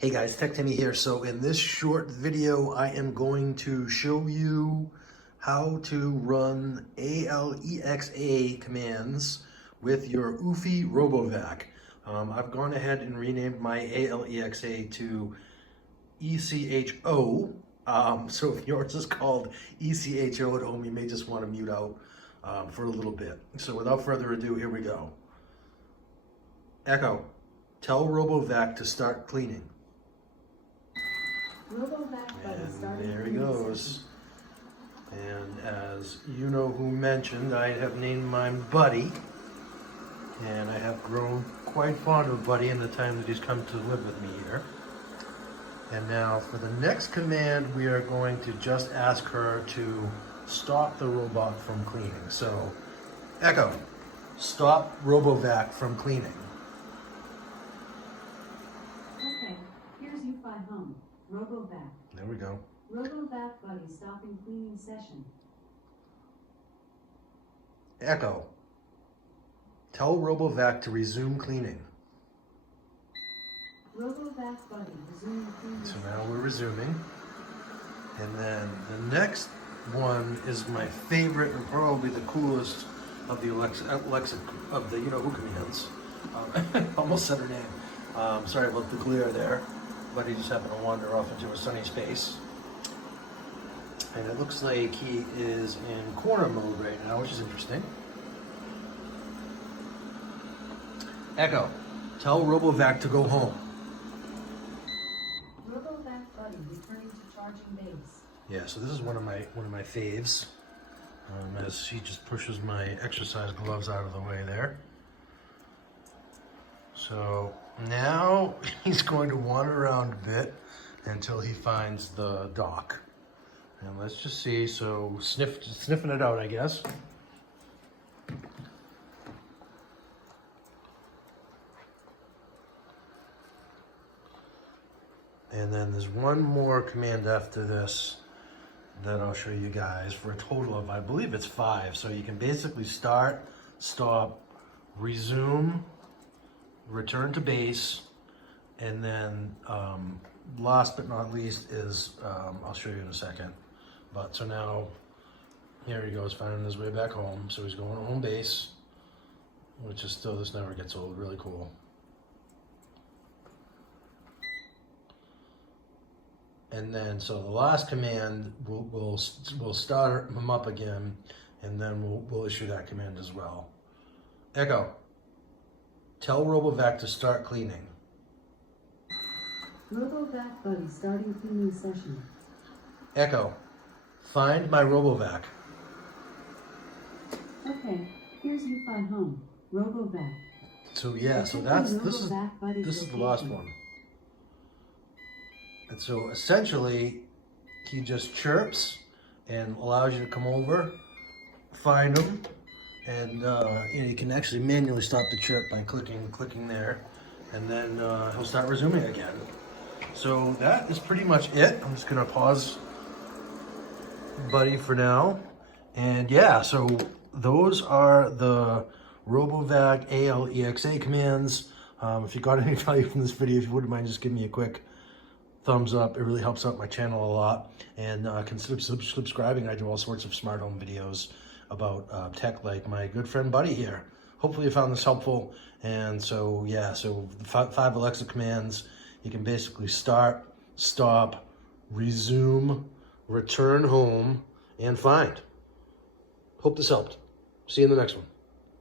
Hey guys, Tech Timmy here. So in this short video, I am going to show you how to run ALEXA commands with your Eufy Robovac. I've gone ahead and renamed my ALEXA to ECHO. So if yours is called ECHO at home, you may just want to mute out for a little bit. So without further ado, here we go. Echo, tell Robovac to start cleaning. And there he goes. And as you know who mentioned, I have named mine Buddy. And I have grown quite fond of Buddy in the time that he's come to live with me here. And now for the next command, we are going to just ask her to stop the robot from cleaning. So, Echo, stop Robovac from cleaning. Okay, here's Eufy home. Robovac. There we go. Robovac Buddy stopping cleaning session. Echo, tell Robovac to resume cleaning. Robovac Buddy resume cleaning. So now we're resuming. And then the next one is my favorite and probably the coolest of the Alexa of the you know who commands. Almost said her name. Sorry about the glare there. But he just happened to wander off into a sunny space. And it looks like he is in corner mode right now, which is interesting. Echo, tell Robovac to go home. Robovac Buddy returning to charging base. Yeah, so this is one of my faves. As he just pushes my exercise gloves out of the way there. So now he's going to wander around a bit until he finds the dock. And let's just see, so sniffing it out, I guess. And then there's one more command after this that I'll show you guys for a total of, I believe it's 5. So you can basically start, stop, resume, return to base, and then last but not least is, I'll show you in a second. But so now, here he goes, finding his way back home. So he's going to home base, which is still, this never gets old, really cool. And then, so the last command, we'll start him up again, and then we'll issue that command as well. Echo, tell Robovac to start cleaning. Robovac Buddy starting cleaning session. Echo, find my Robovac. Okay, here's Eufy home. Robovac. So yeah, so this is the last one. And so essentially, he just chirps and allows you to come over, find him, and you know, you can actually manually stop the chirp by clicking there, and then he'll start resuming again. So that is pretty much it. I'm just gonna pause Buddy for now. And yeah, so those are the Robovac ALEXA commands. If you got any value from this video, if you wouldn't mind just give me a quick thumbs up. It really helps out my channel a lot. And consider subscribing. I do all sorts of smart home videos about tech, like my good friend Buddy here. Hopefully you found this helpful. And so yeah, so 5 Alexa commands. You can basically start, stop, resume, return home, and find. Hope this helped. See you in the next one.